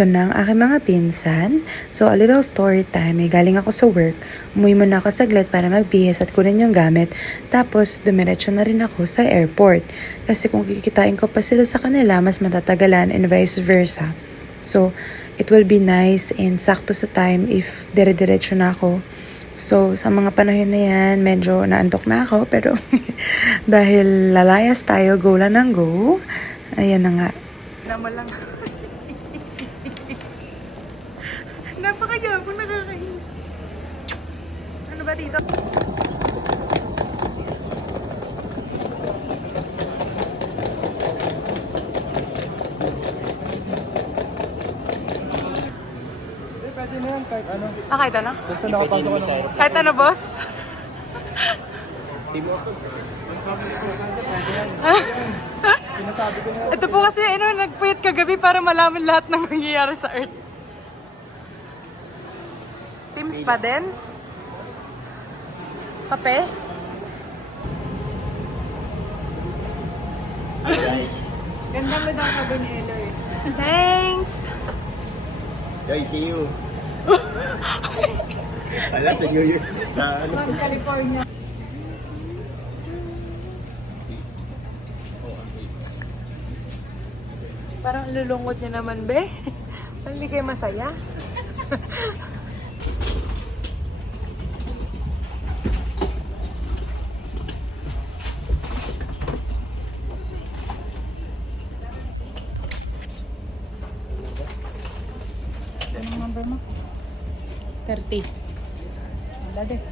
Ito na ang aking mga pinsan. So, a little story time. Galing ako sa work. Umuwi muna ako saglit para magbihis at kunin yung gamit. Tapos, dumiretso na rin ako sa airport. Kasi kung kikitain ko pa sila sa kanila, mas matatagalan and vice versa. So, it will be nice and sakto sa time if dire-diretso na ako. So, sa mga panahon na yan, medyo naantok na ako. Pero, dahil lalayas tayo, go lang ng go. Ayan na nga. Naman lang. Napakayabong, nakakainis. Ano ba dito? Pwede na yan, kahit ano. Kahit ano? Basta nakapasok ka naman. Kahit ano, boss? Sinasabi ko na yan. Ito po kasi, nagpuyat kagabi para malaman lahat ng nangyayari sa Earth. Teams pa din? Kape? Guys, Ganda mo daw ka ni Eloy. Thanks! Joy, see you. Wala sa New Year. Sa ano? From California. Parang lulungkot niya naman, be. Hindi kayo masaya? Anong number mo? 30. Wala din.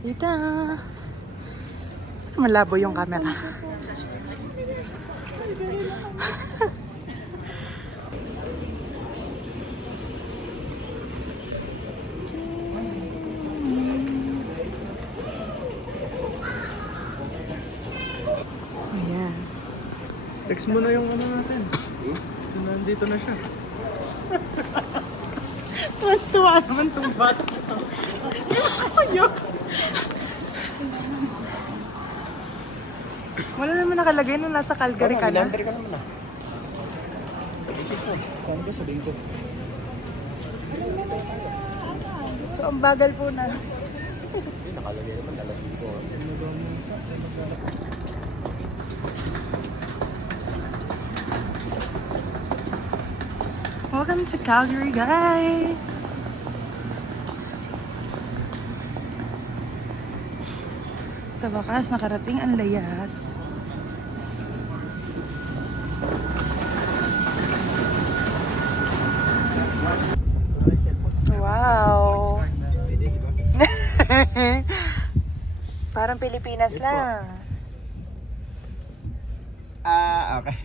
Dita. Malabo yung camera. Ayan. Text mo na yung ano natin. Nandito na siya. Tuwa naman itong bata ito. Kasayo. Wala naman nakalagay nung nasa Calgary ka na. Number ka naman ah. Isip mo. Kung ba sabihin ko. So, ang bagal po na. Nakalagay naman, lalasin ko. Welcome to Calgary, guys! Sa wakas, nakarating ang layas. Wow! Parang Pilipinas Yes, lang. Okay.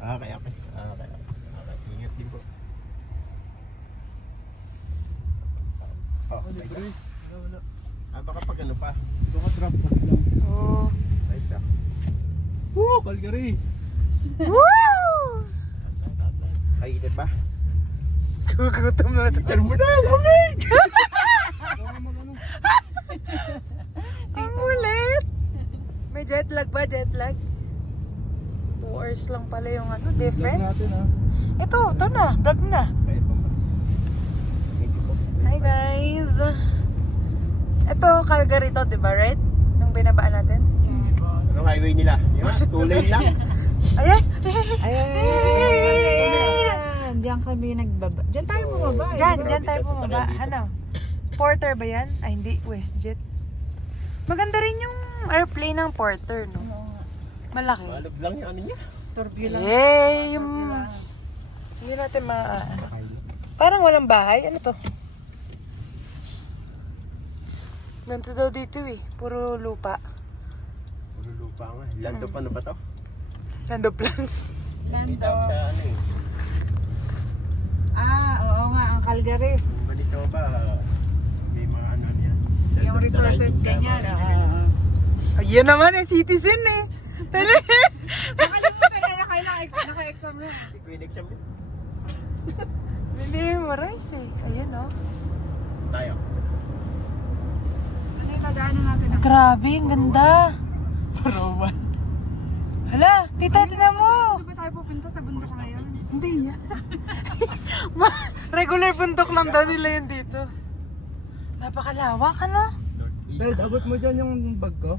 Okay. Ingat din po. Okay. Baka pag ano pa. Baka drop pa lang. Oh. Nice ah. Woo! Calgary! Woo! Ay, init ba? Gugutom na ito. Pero mo na, lamig! Ang ulit! May jet lag ba? Jet lag? 2 hours lang pala yung Vlog difference. natin ha. Ito na. Vlog na. Kaya po ba? Medyo po. Hi guys! Ito, Calgary to, diba? Right? Nung binabaan natin. Anong highway nila? Yung 2 lane lang. Ayan! Diyan kami nagbaba. Diyan tayo bumaba. Diyan tayo Dito sa bumaba. sakyan dito. Ano? Porter ba yan? Ay, hindi. WestJet. Maganda rin yung airplane ng Porter, no? Malaki. Malog lang yung ano niya. Turbulence. Yay! Hindi natin parang walang bahay. Ano to? Ganito daw dito eh. Puro lupa. Puro lupa nga. Lando pa na ba to? Lando plan. Lando. Kita ko sa ano eh. Oo nga, ang Calgary. Kung Manitoba, may mga ano niya. Yung resources ganyan. Ayun naman eh, citizen eh. Nakalimutan na naka-exam na. Hindi ko in-exam yun. Memorize eh. Ayun oh. Tayo. Ano yung nadaanan natin? Grabe, ang ganda. Roman. Hala, tita, tinan mo. Saan ba tayo pupunta sa bundok ngayon? Hindi yan. Regular bundok lang daw nila yun dito. Napakalawak, ano? Dad, abot mo dyan yung bag ko.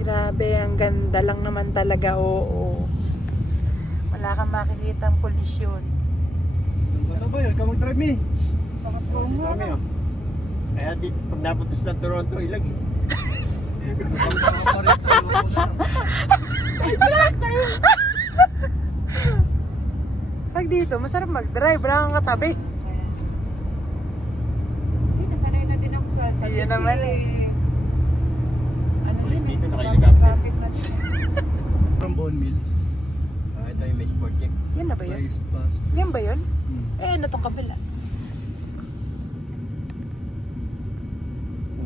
Grabe, ang ganda lang naman talaga, oo. Wala kang makikitang polisyon. Basta ba yun? Ikaw mag-drive me. Sarap po nga. Kami oh. Kaya dito, pag napuntos ng Toronto, ilag eh. Pag dito, masarap mag-drive. Wala kang katabi. Hindi, nasanay na din ako sa Yun naman eh. Ano Pulis din eh, dito, naka-helicopter. traffic na din. From Bone Mills. Ito yung may sport check. Yan na ba yun? Nice pass. Yan ba yun? Eh, ano tong kabila?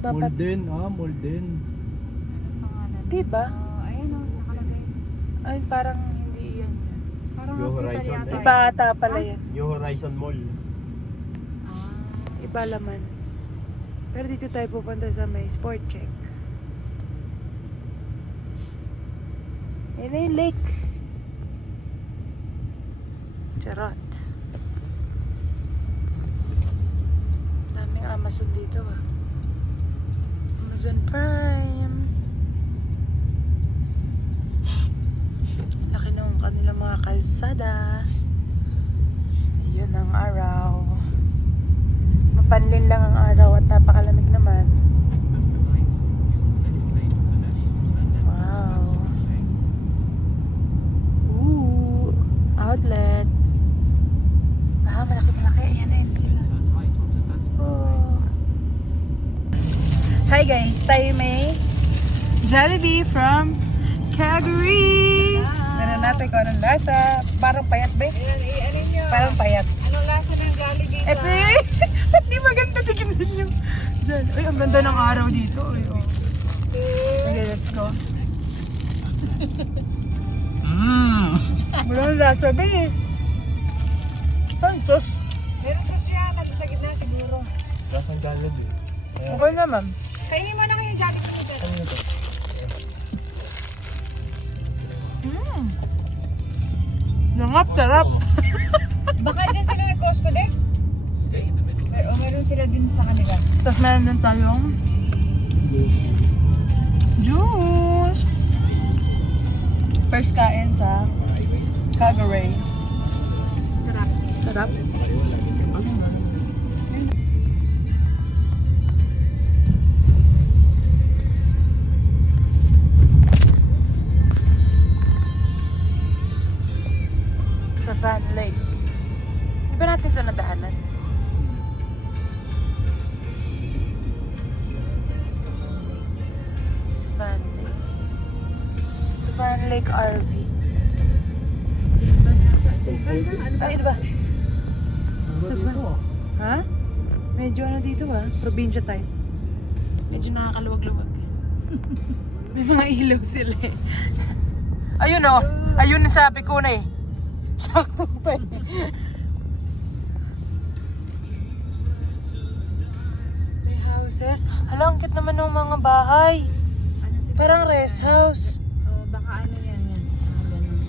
Dapat, Molden, Molden. Pangalan. diba? Ayun o, nakalagay. Ay, parang hindi yan. Parang Yung hospital Horizon, yata. eh. Iba ata pala yan. New Horizon Mall. Iba laman. Pero dito tayo pupunta sa may sport check. Yan na yung lake. Charot. Daming Amazon dito ah. Amazon Prime. Laki nung kanilang mga kalsada. Yun ang araw. Mapanlin lang ang araw at napakalamig naman. Wow. Ooh, outlet. Malaki-malaki. Ayan na yun sila. Oh. Hi guys, tayo may Jollibee from Calgary. Tignan natin kung anong lasa. Parang payat ba? Ayan, ano nyo? Parang payat. Anong lasa ng Jollibee? Epe! Ba't di maganda tignan nyo? Diyan. Uy, ang ganda ng araw dito. Uy, oh. Okay, let's go. Wala nang lasa ba eh. Ang tos. Meron sauce yan, nandun sa gitna siguro. Lasang Jollibee. Okay naman. Kainin mo na kayong Jollibee mo dyan. Ano ito? Langap, sarap. Baka dyan sila nag-Costco din? Meron sila din sa kanila. Tapos meron din tayong juice. First kain sa Calgary. Sarap. Sarap. Sa Van Lake. Di ba natin ito nadaanan? Sa Van Lake. Sa Van Lake RV. Ay, ano ba? Sa dito. Ha? Medyo ano dito ba? Probinsya type. Medyo nakakaluwag-luwag. May mga ilaw sila eh. Ayun oh. Ayun ang sabi ko na eh. Sakto pa eh. May houses. Hala, ang cute naman ng mga bahay. Ano si Parang rest house. Oh, baka ano yan. Ganun.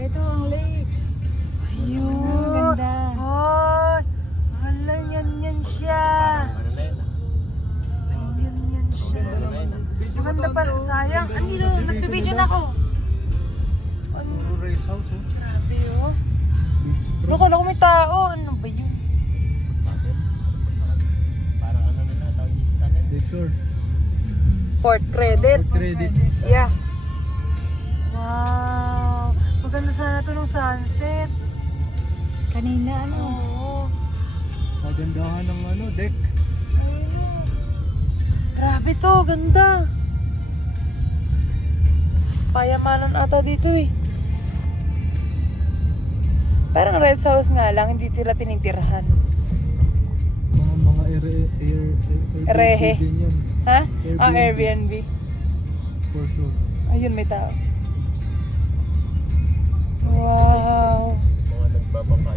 Ito ang lake. Ayun. Ang ganda. Ay, hala, yan siya. Ano na yun? Ayun siya. Ano na yun? Maganda pa. Sayang. Andito, nagbibideo na ako. Ano? Puro race house, oh. Grabe oh. Naku, naku, may tao. Ano ba yun? Parang ano nila, tawag dito sa atin. Decor. Port credit. Credit. Yeah. Wow. Maganda sana ito nung sunset. Kanina ano? Oo. Magandahan ng deck. Ayun oh. Grabe to, ganda. Payamanan ata dito eh. Parang rest house nga lang, hindi tila tinitirhan. Mga Rehe. din yan. Ha? Ah, Airbnb. Airbnb. For sure. Ayun, may tao. Wow. Mga nagbabaka.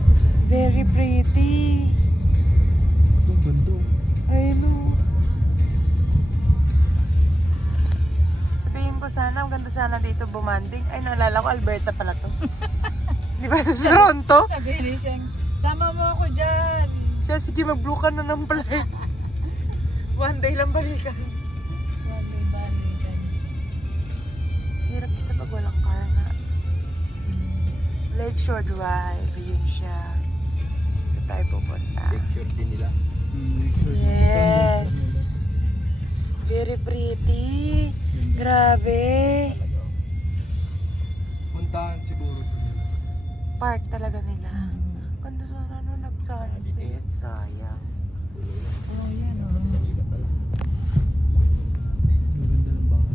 Very pretty. Ito, bando. Ayun o. Sabihin ko sana, ang ganda sana dito bumanding. Ay, naalala ko, Alberta pala to. Di ba sa Toronto? Sabihin niya siyang, sama mo ako dyan. Siya, sige, mag-blue ka na ng flight. One day lang balikan. Bali-balikan. Hirap dito pag walang car na. Lakeshore Drive, yun siya. Sa tayo pupunta. Picture din nila. Yes. Very pretty. Grabe. Puntahan siguro. Park talaga nila. Ganda sana no, nag-sunset. Sayang. Oh, yan oh. Maganda ng bahay.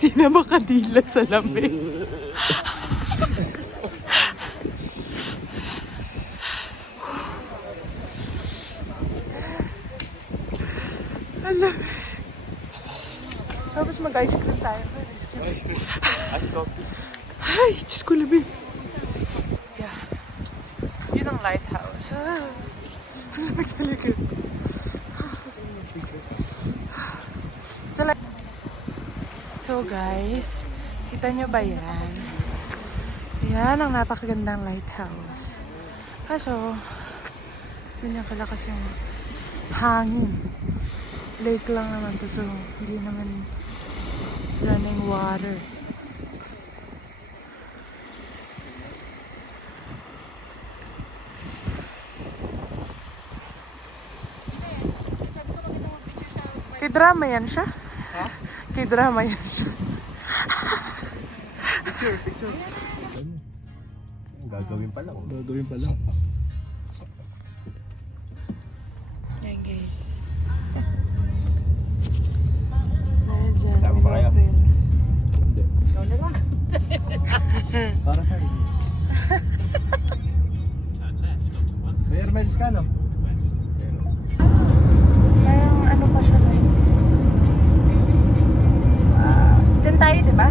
Hindi na makadilat sa lamig. Alam. Tapos mag-ice cream tayo. Ice cream. Ice coffee. Ay, Diyos ko labi. Yeah. Yun ang lighthouse. Ah. Ang lamig sa likod. So guys, kita nyo ba yan? Yan ang napakagandang lighthouse. Kaso, ganyan kalakas yung hangin. Lake lang naman to, so hindi naman running water. K-drama yan siya? Ha? K-drama yan siya. Picture. Gagawin pa lang. Gagawin pa lang. Yan guys. Dahil dyan, Sama pa kayo? reels. Hindi. Ikaw na lang. Para sa'yo. May airmiles ka, no? Parang ano pa siya guys. Dyan tayo, diba?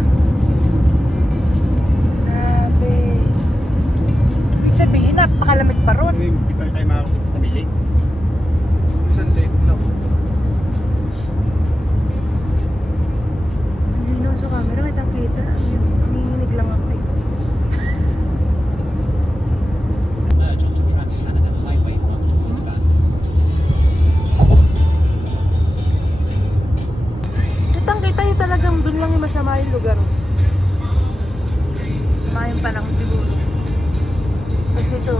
Grabe. Ibig sabihin, napakalamig pa ron. Hindi pa tayo makakita sa milig. Isang late lang. Hindi naman sa camera, kitang-kita. Nanginginig lang ako eh. Merge onto Trans-Canada Highway 1 towards Van. Kitang-kita yun talagang dun lang yung masama yung lugar. Masama yung panahon siguro. Tapos dito,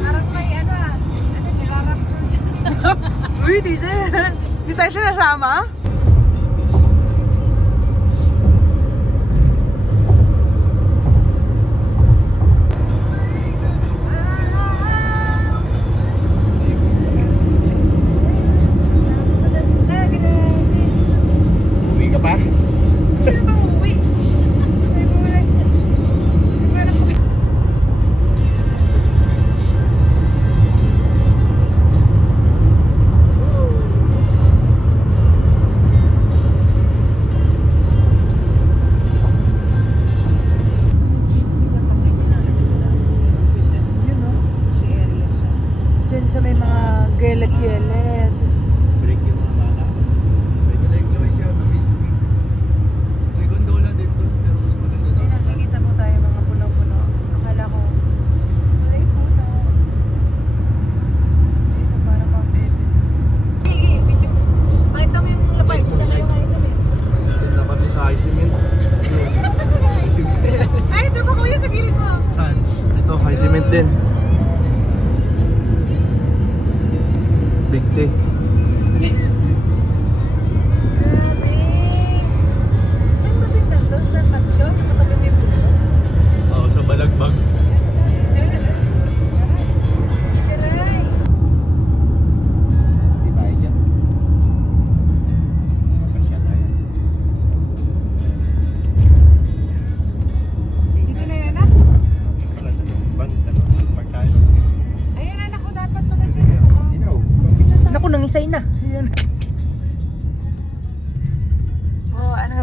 Parang may ano ah. Ano, nilarap ko dyan. uy, di tayo siya nasama? Uwi ka pa? Sino bang uwi? Ay, gulay.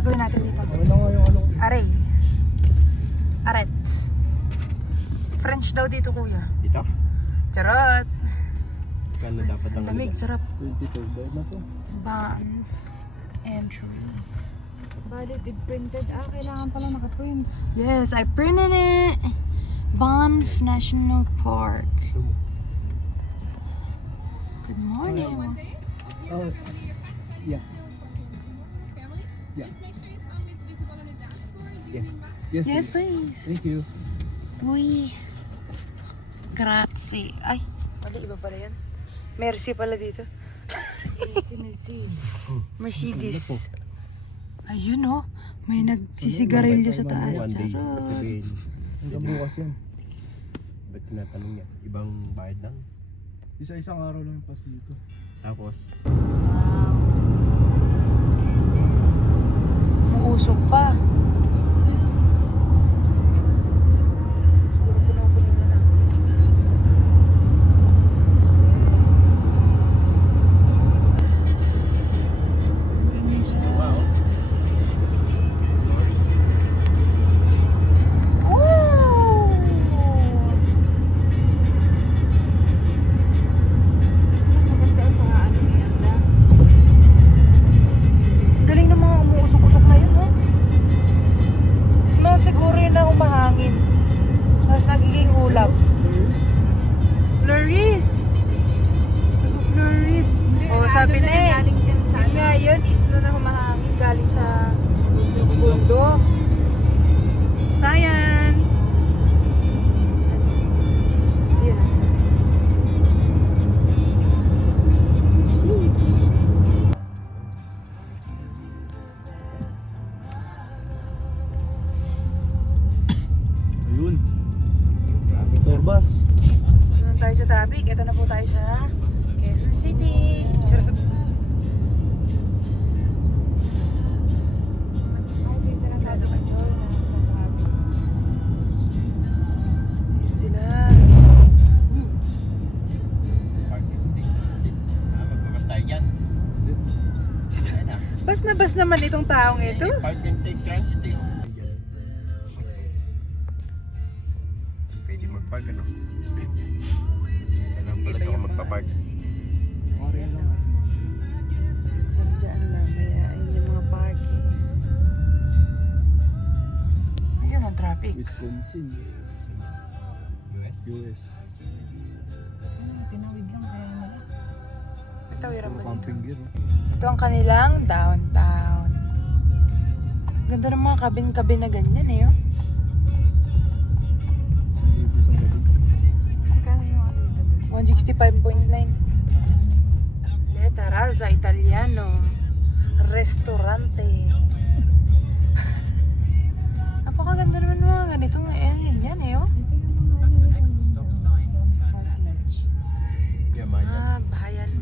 gagawin natin dito? Ano nga yung ano? Aray. Aret. French daw dito, kuya. Dito? Charot. Kano dapat ang Lamig, sarap. 22 bayad na to. Banff entries. Valid if printed. Kailangan pala naka-print. Yes, I printed it. Banff National Park. Good morning. Oh, yeah. Yeah. Yeah. Yes, please. Thank you. Uy. Grazie. Ay, mali, iba pala yan. Merci pala dito. Mercedes. Ayun oh. May nagsisigarilyo sa taas. One day, Charot. sabihin. Hanggang bukas yan. Ba't tinatanong niya? Ibang bayad lang. Isa-isang araw lang yung pass dito. Tapos? Muusok pa. Galing ng mga umuusok-usok na yun, oh. Snow siguro yun na umahangin. Tapos nagiging ulap. Flurries! Flurries! Oh, sabi na eh. Galing dyan sa Yun nga yun, snow na humahangin galing sa bundok. Science! Yun. Ayun. Traffic Torbas. Doon tayo sa traffic. Ito na po tayo sa Quezon City. Charot. Ay, dyan sinasabi ka, Joy, na nag-traffic. Ayun sila. Magbabas tayo dyan. Ayun na. Bas na bas naman itong taong ito. Park and take transit eh. Pwede mag-park ano? Kailangan pala ako magpa-park. Okay lang. Diyan lang. Ayun yung mga parking. Ayun ang traffic. Wisconsin. US? US. Tinawid lang kaya nila. Tawiran mo dito. Camping gear. Ito ang kanilang downtown. Ganda ng mga cabin-cabin na ganyan eh. Oh. Dito sa gabi. Magkano yung ano dito? 165.9. Leta Raza Italiano Restaurante. Napakaganda naman mga ganitong yan eh. Oh. Ito yung mga ano The next stop sign, turn left. Yamayan. Bahayan.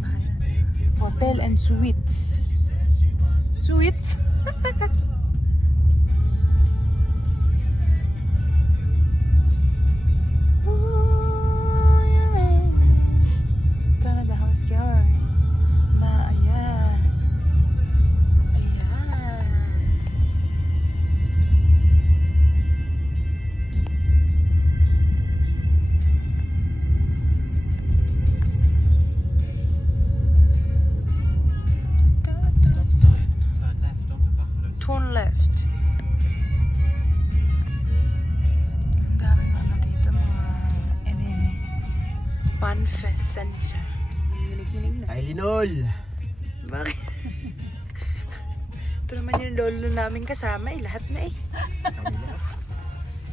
Hotel and suites. Suites? Canada House Gallery. Ayan. Ayan. Stop sign, turn left onto Buffalo Street. Turn left. Ang daming ano dito, mga Banff Center. Hinig-hinig na. Ay, Linol! Bakit? Ito naman yung lolo namin kasama eh. Lahat na eh.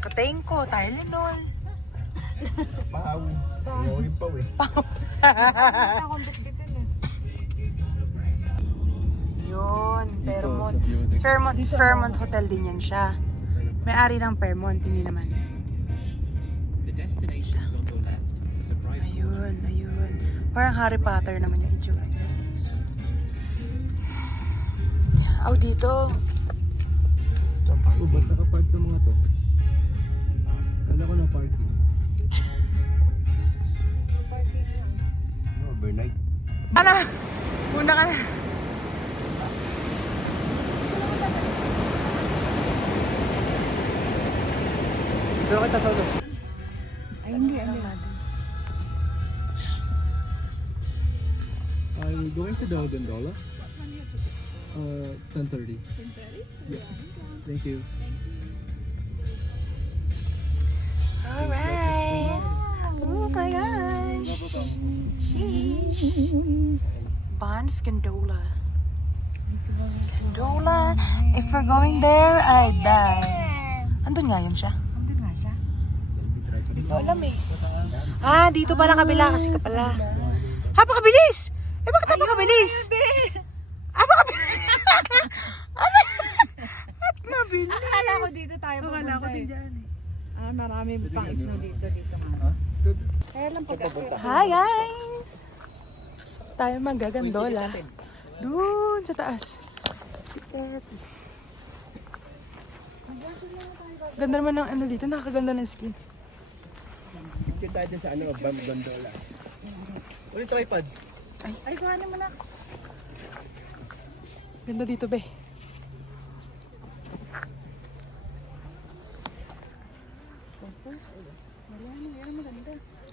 Katengko, Tylenol. Pau. Yung pau eh. Ito akong bitbitin eh. Yun, Fairmont. Dito, sa Fairmont Hotel din yan siya. May-ari ng Fairmont, hindi naman. The destination's on your left. The surprise corner. Ayun. Parang Harry Potter naman yung itsura niya. Aw, dito. Oh, ba't nakapark ng mga to? Kala ko na parking. Overnight. Ano? Muna ka na. Pero kita sa ulo. Ay, hindi. I'm going to the Gondola. 10:30. 10:30? Yeah. Thank you. Alright. Oh my gosh. Sheesh. Banff Gondola. Gondola. If we're going there, I die. Andun nga yun siya. Andun nga siya. Hindi ko alam eh. Ah, dito pala kabila kasi ka pala. Napakabilis! Eh, bakit napakabilis? Napakabilis! At mabilis. Akala ko dito tayo pupunta. Akala ko din dyan eh. Ah, marami pang snow dito nga. Kaya lang pagka... Hi guys! Tayo magagandola. Doon sa taas. Ganda naman ng ano dito, nakakaganda ng skin. Kita tayo sa ano, Banff Gondola. Ulit tripod. Ay, kuhanin mo na. Ganda dito, be.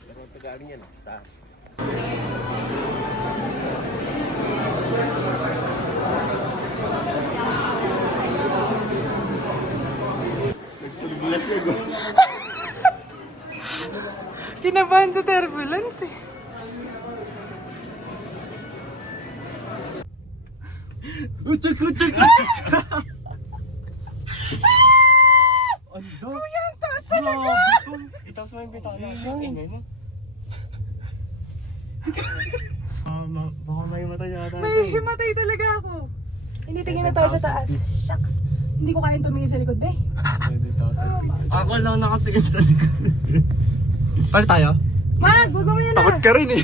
Pero tagaling yan. Taas. Nagtulbulas na go. Kinabahan sa turbulence eh. Utsuk! Ando? Kuya, ang taas talaga! Itaas mo yung bitana. Ingay mo. Baka may mata yata. May himatay talaga ako. Hindi tingin na tayo sa taas. Shucks. Hindi ko kayang tumingin sa likod, be. 7,000. Ako lang nakatingin sa likod. Paano tayo? Wag! Wag mo yan na! Takot ka rin eh.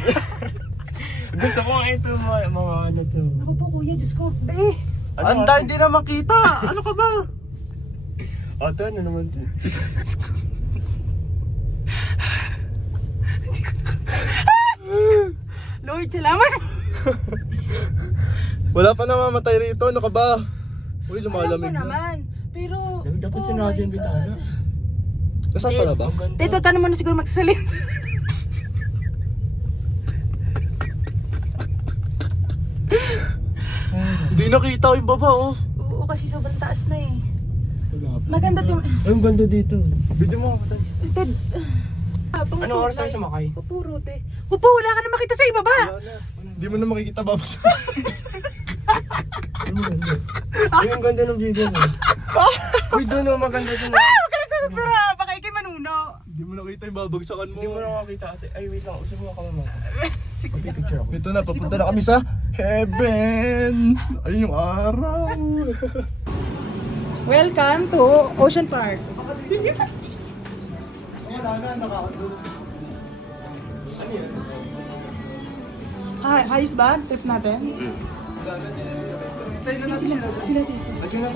Gusto ko nga ito mga ano to. Ako po, kuya. Diyos ko. Be! Anda, hindi na makita. Ano ka ba? Ate, ano naman to? Lord, salamat! Wala pa namamatay rito. Ano ka ba? Uy, Alam ko lumalamig na. naman. Pero... Dapat oh sinadya my yung bitana. God. Nasasara ba? Ang ganda. Tito, tanong mo na siguro magsasalin. Hindi nakita yung baba oh. Oo, kasi sobrang taas na eh. Maganda din. Ay, ang ganda dito. Video mo ako. Ted, Anong oras tayo sumakay? Pupuro, te. Pupo, wala ka na makita sa ibaba. Hindi mo na makikita baba sa... Ay, ang ganda ng video mo. Uy, doon oh, maganda doon. Huwag ka nagsasatura. Baka ikay manuno. Hindi mo nakita yung babagsakan mo. Hindi mo na makakita ate. Ay, wait lang. Usap mo ako mama. Sige. Picture ako. Ito na, papunta na kami sa heaven. Ayun yung araw. Welcome to Ocean Park. Hi, ayos ba? Trip natin? Tayo na natin sila. Sila dito. Ayun na.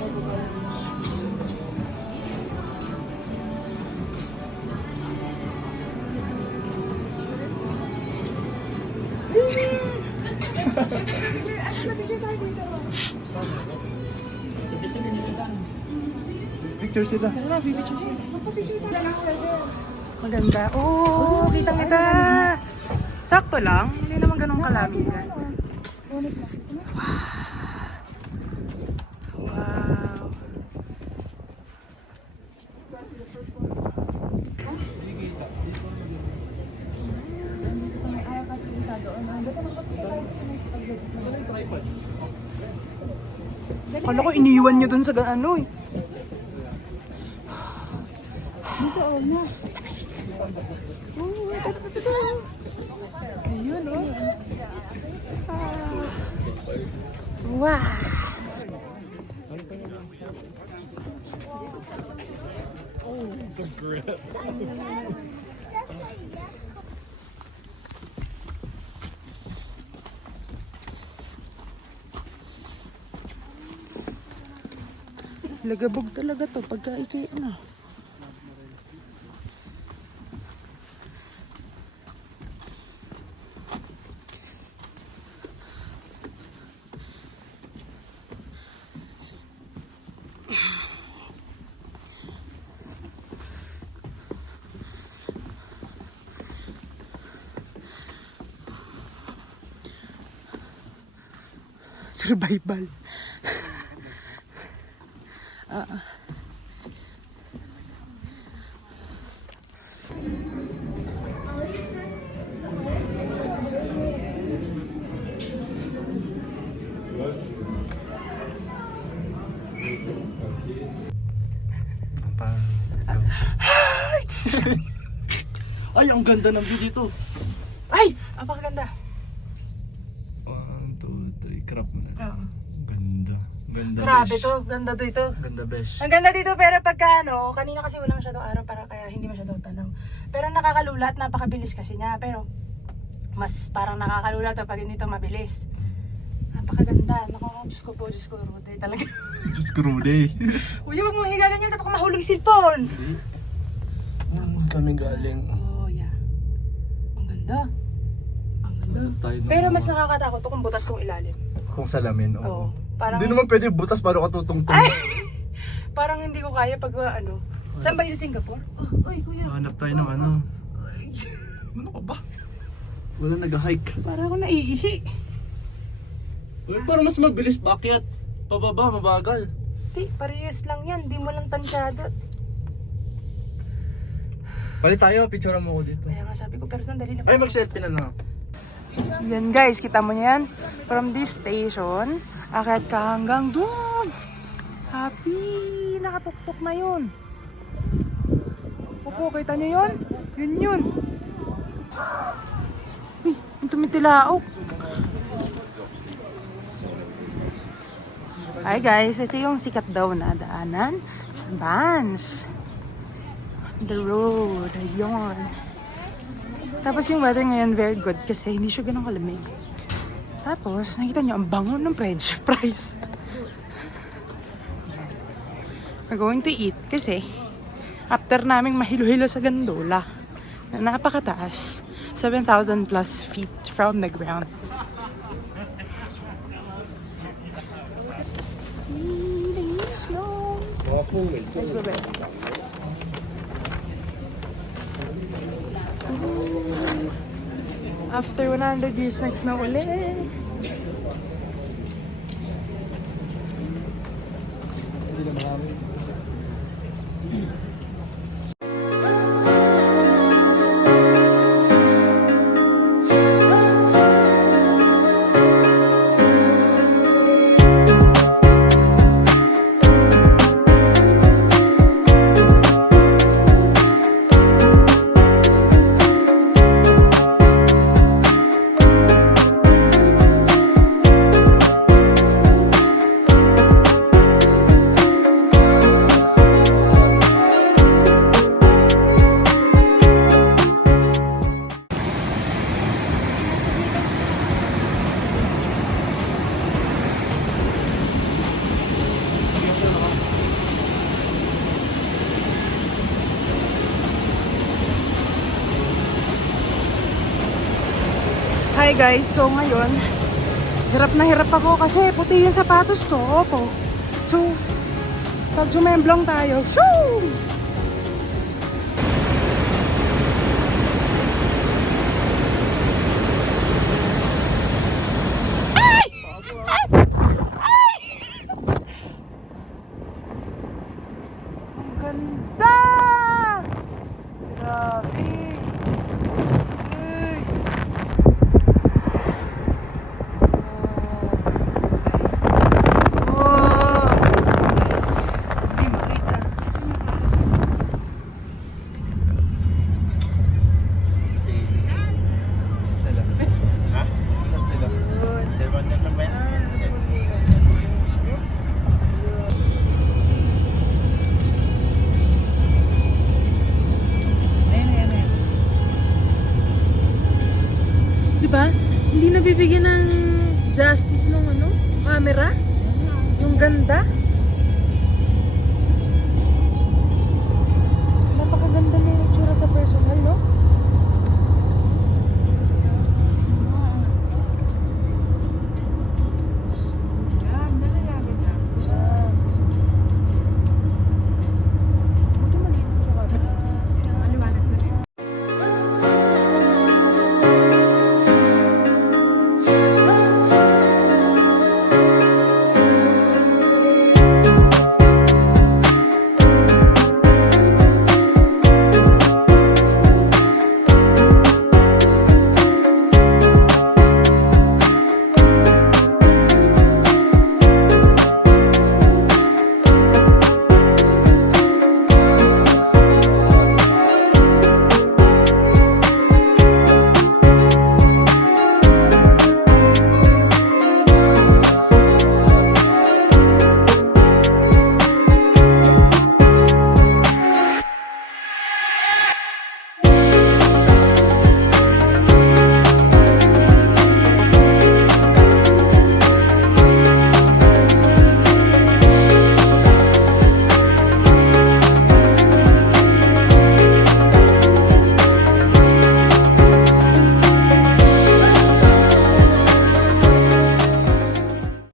Picture sila. Maganda. Oh, kitang-kita. Sakto lang. Hindi naman ganun kalamig yan. Wow. Kala ko iniwan niyo dun sa ano eh. Ayun oh. Wow. Lagabog talaga to pagka iki na. Survival. Ay, ang ganda ng view dito. Ay! Apakaganda. 1, 2, 3, crop mo na. Oo. Ganda. Ganda, Grabe besh. to. Ganda to ito. Ganda, besh. Ang ganda dito pero pagka ano, kanina kasi wala masyadong araw para kaya hindi masyadong tanaw. Pero nakakalula at napakabilis kasi niya. Pero mas parang nakakalula to pag hindi to mabilis. Napakaganda. Naku, Diyos ko po, Rude. Talaga. Just Rudy. Kuya, wag mong higalan yan. Tapos mahulog yung cellphone. Kami galing. Oh, yeah. Ang ganda. Ang ganda. Tayo ng Pero mas mga- nakakatakot to kung butas tong ilalim. Kung salamin, Oo. oo. Parang, Hindi naman pwede butas bago ka tutungtong. parang hindi ko kaya pag ano. Saan ba yung Singapore? Oh, ay, kuya. Hanap tayo ng ano. Ano ka ba? Wala nag-hike. Parang ako naiihi. Uy, para mas mabilis, bakit? Pababa, mabagal. Di, parehas lang yan. Di mo lang tansyado. Palit tayo, picture mo ko dito. Kaya nga sabi ko, pero sandali na. Ay, mag-selfie na lang. Yan guys, kita mo yan? From this station, akit ka hanggang doon. Happy! Nakatuktok na yun. Opo, kita nyo yun? Yun. Uy, yung tumitilaok. Hi guys, ito yung sikat daw na daanan sa Banff. The road, ayun. Tapos yung weather ngayon very good kasi hindi siya ganun kalamig. Tapos, nakita nyo, ang bango ng French fries. We're going to eat kasi after naming mahilo-hilo sa gandola na napakataas, 7,000 plus feet from the ground. Mga full. Let's go back. After 100 years, nag-snow ulit. Hindi na marami. Hi guys, so ngayon, hirap na hirap ako kasi puti yung sapatos ko, opo. So, pag jumemblong tayo, shoo! Ang ganda!